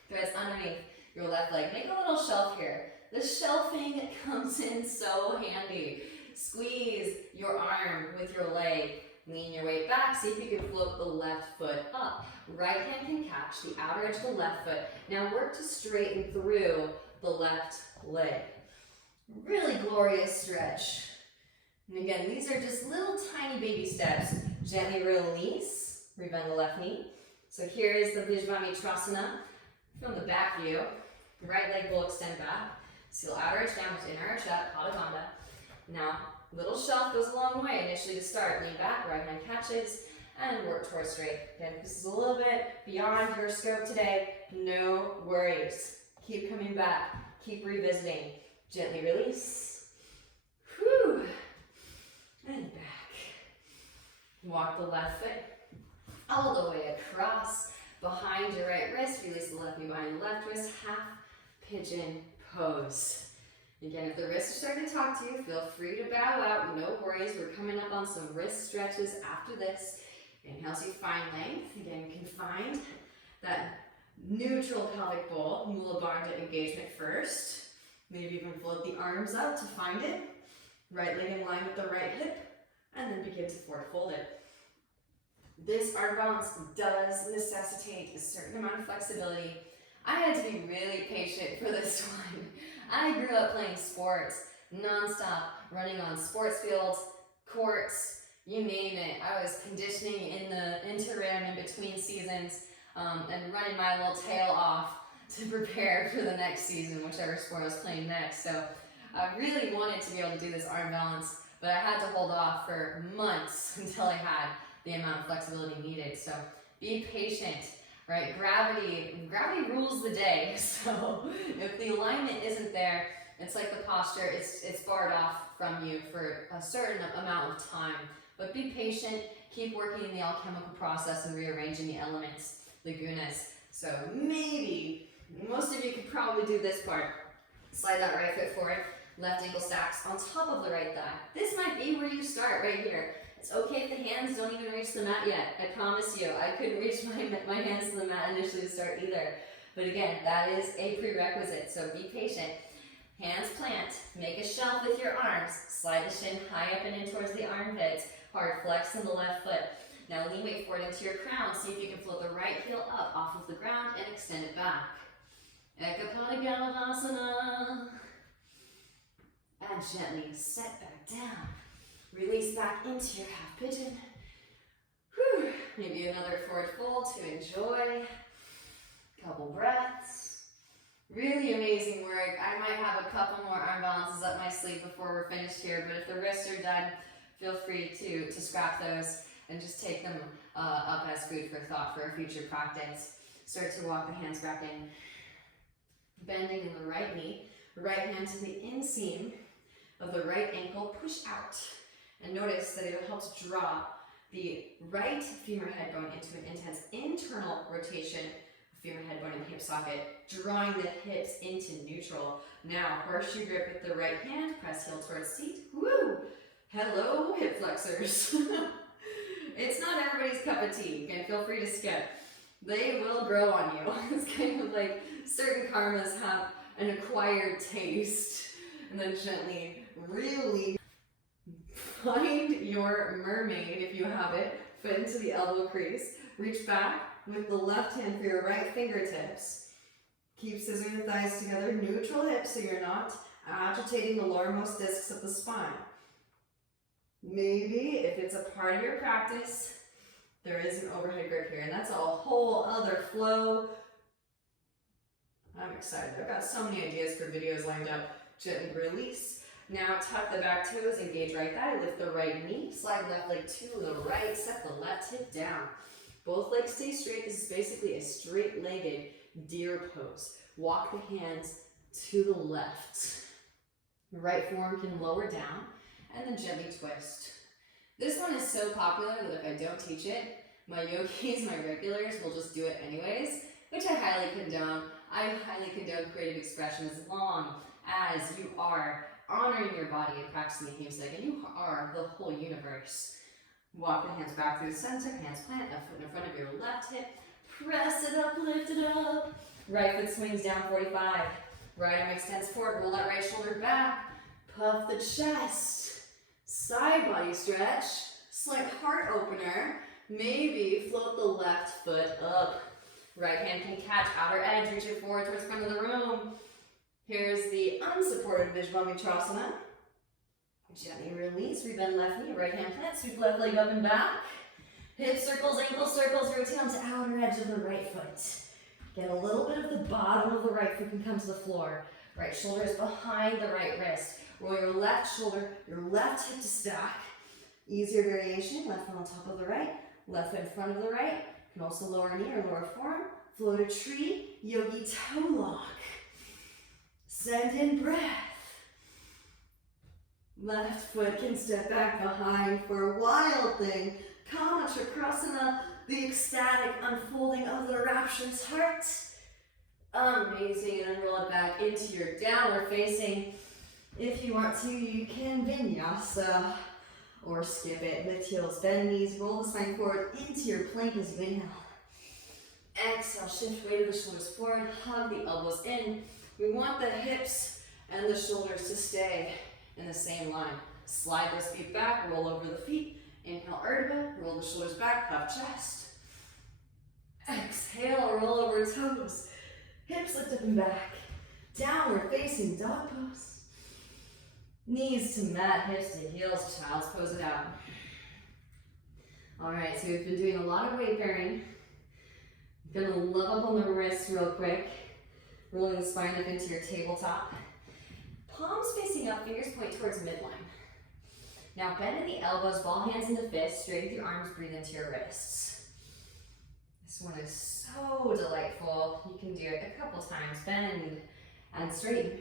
threads underneath your left leg. Make a little shelf here. The shelving comes in so handy. Squeeze your arm with your leg. Lean your weight back. See if you can float the left foot up. Right hand can catch the outer edge of the left foot. Now work to straighten through the left leg. Really glorious stretch. And again, these are just little tiny baby steps. Gently release, rebend the left knee. So here is the Vijvamitrasana from the back view. Right leg will extend back. So you'll outer arch down to inner arch up, Pada Bandha. Now, little shelf goes a long way initially to start. Lean back, right hand catches, and work towards straight. Again, this is a little bit beyond your scope today. No worries. Keep coming back. Keep revisiting. Gently release. Whew. And back. Walk the left foot all the way across behind your right wrist. Release the left knee behind the left wrist. Half pigeon pose. Again, if the wrists are starting to talk to you, feel free to bow out. No worries. We're coming up on some wrist stretches after this. Inhale so you find length. Again, you can find that neutral pelvic bowl, Mula Bandha engagement first. Maybe even float the arms up to find it. Right leg in line with the right hip. And then begin to forward fold it. This arm balance does necessitate a certain amount of flexibility. I had to be really patient for this one. I grew up playing sports non-stop, running on sports fields, courts, you name it. I was conditioning in the interim in between seasons and running my little tail off to prepare for the next season, whichever sport I was playing next. So I really wanted to be able to do this arm balance, but I had to hold off for months until I had the amount of flexibility needed. So be patient, right? Gravity rules the day. So if the alignment isn't there, it's like the posture, it's barred off from you for a certain amount of time. But be patient, keep working in the alchemical process and rearranging the elements, the gunas. So maybe, most of you could probably do this part. Slide that right foot forward, left ankle stacks on top of the right thigh. This might be where you start, right here. It's okay if the hands don't even reach the mat yet. I promise you, I couldn't reach my hands to the mat initially to start either. But again, that is a prerequisite, so be patient. Hands plant, make a shelf with your arms, slide the shin high up and in towards the armpits, hard flex in the left foot. Now lean weight forward into your crown, see if you can float the right heel up off of the ground and extend it back. Ekapada Galavasana. And gently set back down. Release back into your half pigeon. Whew. Maybe another forward fold to enjoy. Couple breaths. Really amazing work. I might have a couple more arm balances up my sleeve before we're finished here, but if the wrists are done, feel free to scrap those and just take them up as food for thought for a future practice. Start to walk the hands back in. Bending in the right knee, right hand to the inseam of the right ankle, push out. And notice that it will help to draw the right femur head bone into an intense internal rotation, femur head bone in the hip socket, drawing the hips into neutral. Now, horseshoe grip with the right hand, press heel towards seat. Woo! Hello, hip flexors. It's not everybody's cup of tea. Again, feel free to skip. They will grow on you. It's kind of like certain karmas have an acquired taste. And then gently, really find your mermaid, if you have it, foot into the elbow crease. Reach back with the left hand for your right fingertips. Keep scissoring the thighs together, neutral hips so you're not agitating the lowermost discs of the spine. Maybe, if it's a part of your practice, there is an overhead grip here, and that's a whole other flow. I'm excited. I've got so many ideas for videos lined up. Gently release. Now tuck the back toes, engage right thigh, lift the right knee, slide left leg to the right, set the left hip down. Both legs stay straight. This is basically a straight-legged deer pose. Walk the hands to the left. The right forearm can lower down, and then gently twist. This one is so popular that if I don't teach it, my yogis, my regulars, will just do it anyways, which I highly condone. I highly condone creative expression as long as you are honoring your body and practicing the Ahimsa, and you are the whole universe. Walk the hands back through the center, hands plant, left foot in front of your left hip. Press it up, lift it up. Right foot swings down 45. Right arm extends forward, roll that right shoulder back. Puff the chest. Side body stretch. Slight heart opener. Maybe float the left foot up. Right hand can catch outer edge, reach it forward towards front of the room. Here's the unsupported Vijvamitrasana. Gently release, rebend left knee, right hand plant, sweep left leg up and back. Hip circles, ankle circles, rotate onto outer edge of the right foot. Get a little bit of the bottom of the right foot can come to the floor. Right shoulder is behind the right wrist. Roll your left shoulder, your left hip to stack. Easier variation, left foot on top of the right, left foot in front of the right. You can also lower knee or lower forearm. Float a tree, yogi toe lock. Send in breath. Left foot can step back behind for a wild thing. Kama Chakrasana, the ecstatic unfolding of the rapturous heart. Amazing, and then roll it back into your downward facing. If you want to, you can vinyasa or skip it. Lift heels, bend knees, roll the spine forward into your plank as you inhale. Exhale, shift weight of the shoulders forward, hug the elbows in. We want the hips and the shoulders to stay in the same line. Slide those feet back, roll over the feet. Inhale, Urdhva, roll the shoulders back, puff chest. Exhale, roll over toes. Hips lift up and back. Downward facing dog pose. Knees to mat, hips to heels, child's pose it out. All right, so we've been doing a lot of weight bearing. I'm gonna love up on the wrists real quick. Rolling the spine up into your tabletop. Palms facing up, fingers point towards midline. Now bend at the elbows, ball hands into fists, straighten your arms, breathe into your wrists. This one is so delightful. You can do it a couple times. Bend and straighten.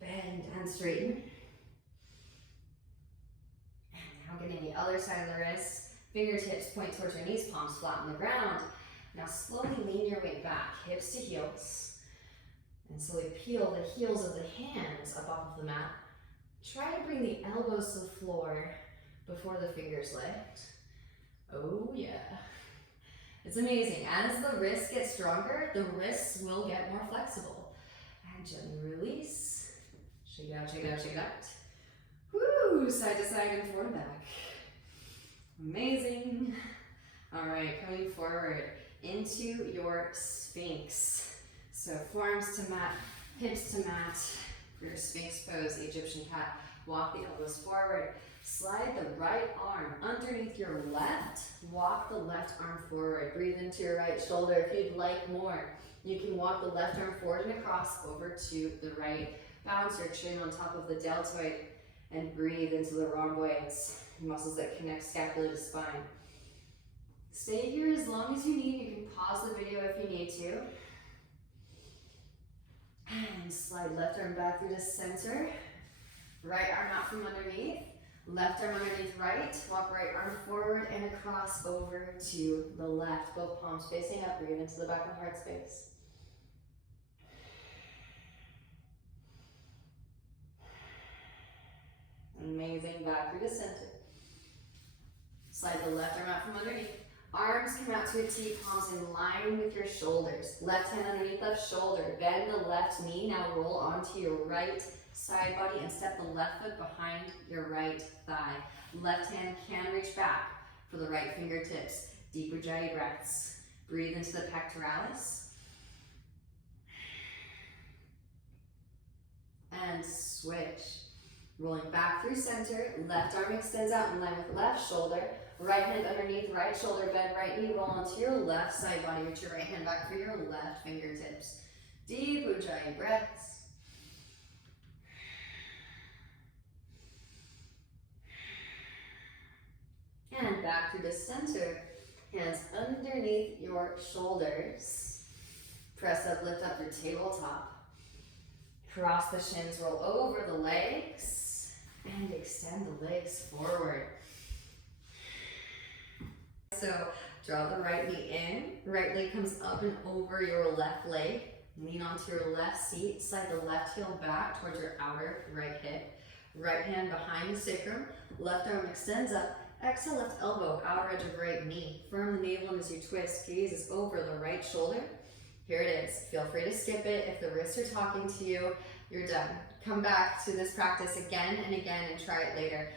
Bend and straighten. And now getting the other side of the wrist. Fingertips point towards your knees, palms flat on the ground. Now slowly lean your weight back, hips to heels. And slowly peel the heels of the hands up off of the mat. Try to bring the elbows to the floor before the fingers lift. Oh yeah. It's amazing. As the wrists get stronger, the wrists will get more flexible. And gently release. Shake it out, shake it out, shake it out. Woo! Side to side and forward and back. Amazing. All right, coming forward into your Sphinx. So forearms to mat, hips to mat. For your Sphinx pose, the Egyptian cat, walk the elbows forward. Slide the right arm underneath your left. Walk the left arm forward. Breathe into your right shoulder. If you'd like more, you can walk the left arm forward and across over to the right. Bounce your chin on top of the deltoid and breathe into the rhomboids, muscles that connect scapula to spine. Stay here as long as you need. You can pause the video if you need to. And slide left arm back through the center. Right arm out from underneath. Left arm underneath right. Walk right arm forward and across over to the left. Both palms facing up. Breathe into the back of the heart space. Amazing. Back through the center. Slide the left arm out from underneath. Arms come out to a T, palms in line with your shoulders. Left hand underneath left shoulder. Bend the left knee. Now roll onto your right side body and step the left foot behind your right thigh. Left hand can reach back for the right fingertips. Deep Ujjayi breaths. Breathe into the pectoralis. And switch. Rolling back through center. Left arm extends out in line with left shoulder. Right hand underneath right shoulder, bend right knee, roll onto your left side body with your right hand back for your left fingertips. Deep Ujjayi breaths. And back through the center, hands underneath your shoulders. Press up, lift up your tabletop. Cross the shins, roll over the legs, and extend the legs forward. So draw the right knee in, right leg comes up and over your left leg. Lean onto your left seat, slide the left heel back towards your outer right hip. Right hand behind the sacrum, left arm extends up. Exhale, left elbow, outer edge of right knee. Firm the navel as you twist, gaze is over the right shoulder. Here it is. Feel free to skip it. If the wrists are talking to you, you're done. Come back to this practice again and again and try it later.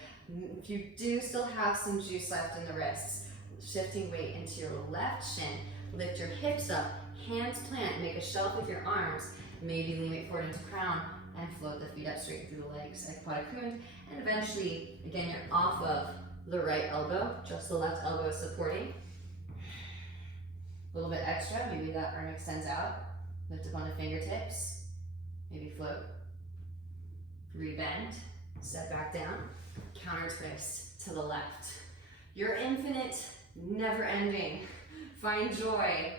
If you do still have some juice left in the wrists, shifting weight into your left shin, lift your hips up, hands plant, make a shelf with your arms, maybe lean it forward into crown, and float the feet up straight through the legs, Ekpada Kund, and eventually, again, you're off of the right elbow, just the left elbow is supporting. A little bit extra, maybe that arm extends out. Lift up on the fingertips, maybe float. Rebend, step back down, counter twist to the left. You're infinite, never ending. Find joy.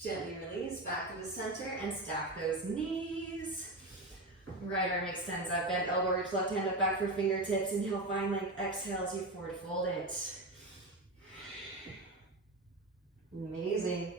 Gently release, back to the center, and stack those knees. Right arm extends up, bend elbow, reach left hand up back for fingertips. Inhale, find length, exhale as you forward fold it. Amazing.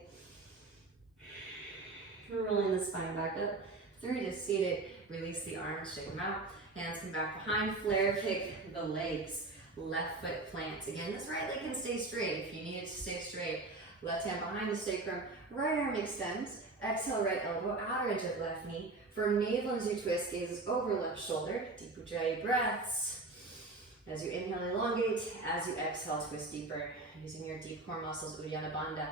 We're rolling the spine back up through to seated. Release the arms, shake them out. Hands come back behind, flare kick the legs. Left foot plant. Again, this right leg can stay straight if you need it to stay straight. Left hand behind the sacrum, right arm extends. Exhale, right elbow, outer edge of left knee. For navel as you twist, gaze over left shoulder. Deep ujjayi breaths. As you inhale, elongate. As you exhale, twist deeper. Using your deep core muscles, Uddiyana Bandha.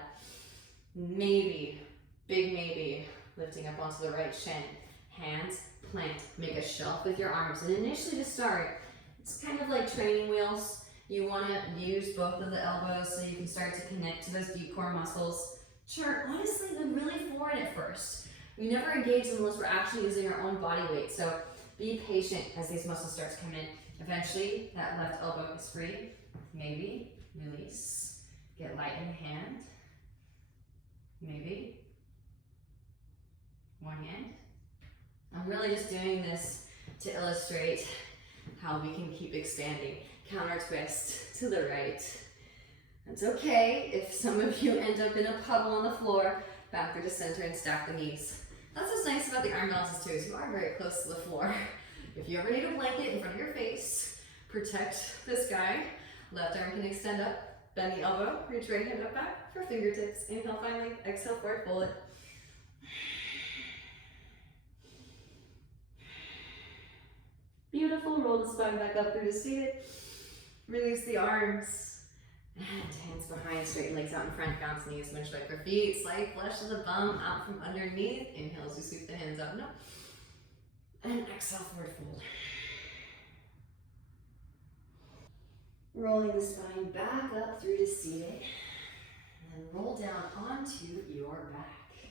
Maybe, big maybe, lifting up onto the right shin. Hands plant. Make a shelf with your arms. And initially to start, it's kind of like training wheels. You want to use both of the elbows so you can start to connect to those deep core muscles. Sure, honestly, they're really foreign at first. We never engage them unless we're actually using our own body weight. So be patient as these muscles start to come in. Eventually, that left elbow is free. Maybe, release. Get light in the hand. Maybe. One hand. I'm really just doing this to illustrate how we can keep expanding. Counter twist to the right. It's okay if some of you end up in a puddle on the floor. Back through to center and stack the knees. That's what's nice about the arm balances too, is you are very close to the floor. If you ever need a blanket in front of your face, protect this guy. Left arm can extend up, bend the elbow, reach right hand up back for fingertips. Inhale finally, exhale forward, fold it. Beautiful, roll the spine back up through to seated. Release the arms. And hands behind, straighten legs out in front, bounce knees, winch back for feet, slight flush of the bum out from underneath. Inhale as you sweep the hands up, no. And exhale, forward fold. Rolling the spine back up through to seated. And then roll down onto your back.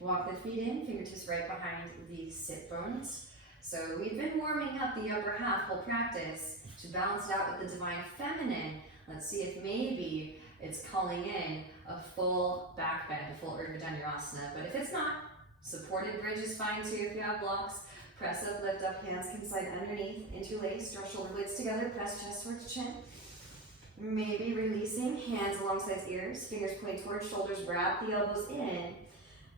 Walk the feet in, fingertips right behind the sit bones. So we've been warming up the upper half whole practice to balance it out with the divine feminine. Let's see if maybe it's calling in a full back bend, a full Urdhva Dhanurasana. But if it's not, supported bridge is fine too if you have blocks. Press up, lift up, hands can slide underneath, interlace, draw shoulder blades together, press chest towards chin. Maybe releasing, hands alongside ears, fingers pointing towards shoulders, wrap the elbows in.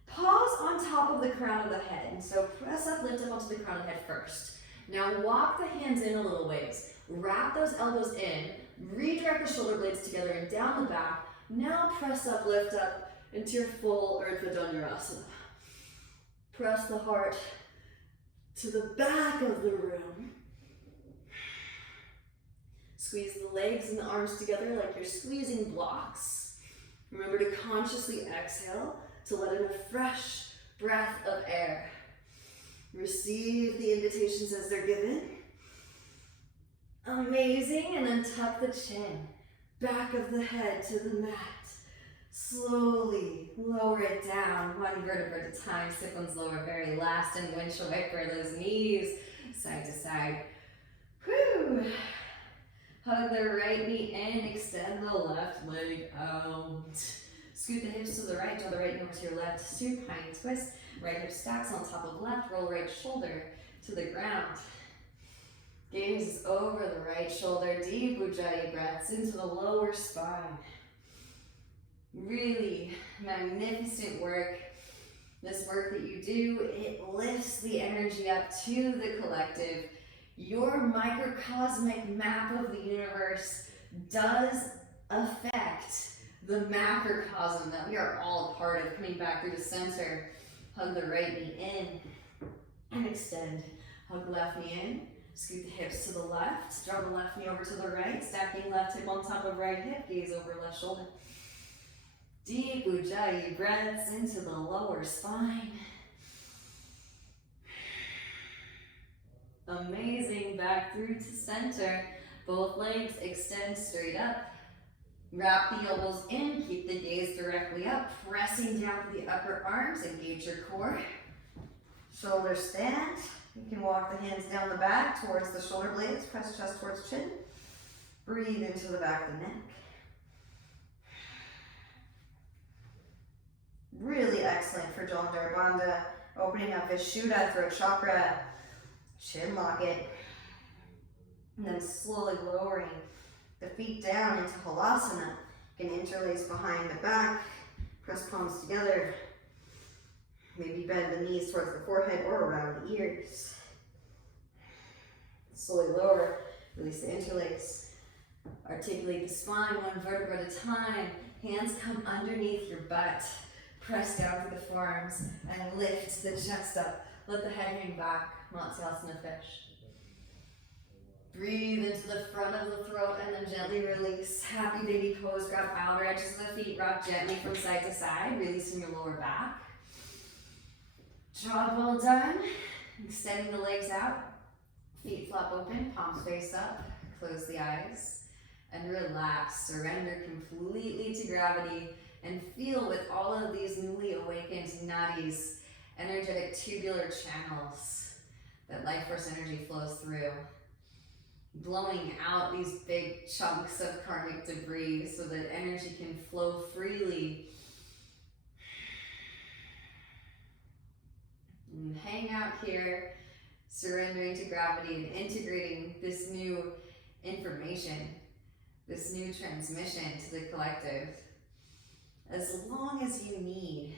Pause on top of the crown of the head. And so press up, lift up onto the crown of the head first. Now walk the hands in a little ways. Wrap those elbows in, redirect the shoulder blades together and down the back. Now press up, lift up into your full Urdhva Dhanurasana. Press the heart to the back of the room. Squeeze the legs and the arms together like you're squeezing blocks. Remember to consciously exhale to let in a fresh breath of air. Receive the invitations as they're given. Amazing, and then tuck the chin, back of the head to the mat. Slowly lower it down, one vertebra at a time. Sit bones lower, very last, and windshield wiper those knees side to side. Whew. Hug the right knee in, extend the left leg out. Scoot the hips to the right, draw the right knee over to your left, supine twist. Right hip stacks on top of left, roll right shoulder to the ground. Gaze over the right shoulder, deep ujjayi breaths into the lower spine. Really magnificent work. This work that you do, it lifts the energy up to the collective. Your microcosmic map of the universe does affect the macrocosm that we are all a part of. Coming back through the center, hug the right knee in and extend. Hug the left knee in, scoot the hips to the left, draw the left knee over to the right, stacking left hip on top of right hip, gaze over left shoulder. Deep ujjayi breaths into the lower spine. Amazing, back through to center. Both legs extend straight up. Wrap the elbows in, keep the gaze directly up, pressing down to the upper arms, engage your core. Shoulders stand. You can walk the hands down the back towards the shoulder blades, press chest towards chin. Breathe into the back of the neck. Really excellent for Jalandhara Bandha, opening up Vishuddha, throat chakra, chin lock it, and then slowly lowering the feet down into Halasana. You can interlace behind the back, press palms together, maybe bend the knees towards the forehead or around the ears. Slowly lower, release the interlace. Articulate the spine one vertebra at a time. Hands come underneath your butt. Press down to the forearms and lift the chest up. Let the head hang back, Matsuyasana fish. Breathe into the front of the throat and then gently release. Happy baby pose. Grab outer edges of the feet. Rock gently from side to side, releasing your lower back. Job well done. Extending the legs out. Feet flop open, palms face up. Close the eyes and relax. Surrender completely to gravity and feel with all of these newly awakened nadis, energetic tubular channels, that life force energy flows through, blowing out these big chunks of karmic debris so that energy can flow freely. And hang out here, surrendering to gravity and integrating this new information, this new transmission to the collective. As long as you need.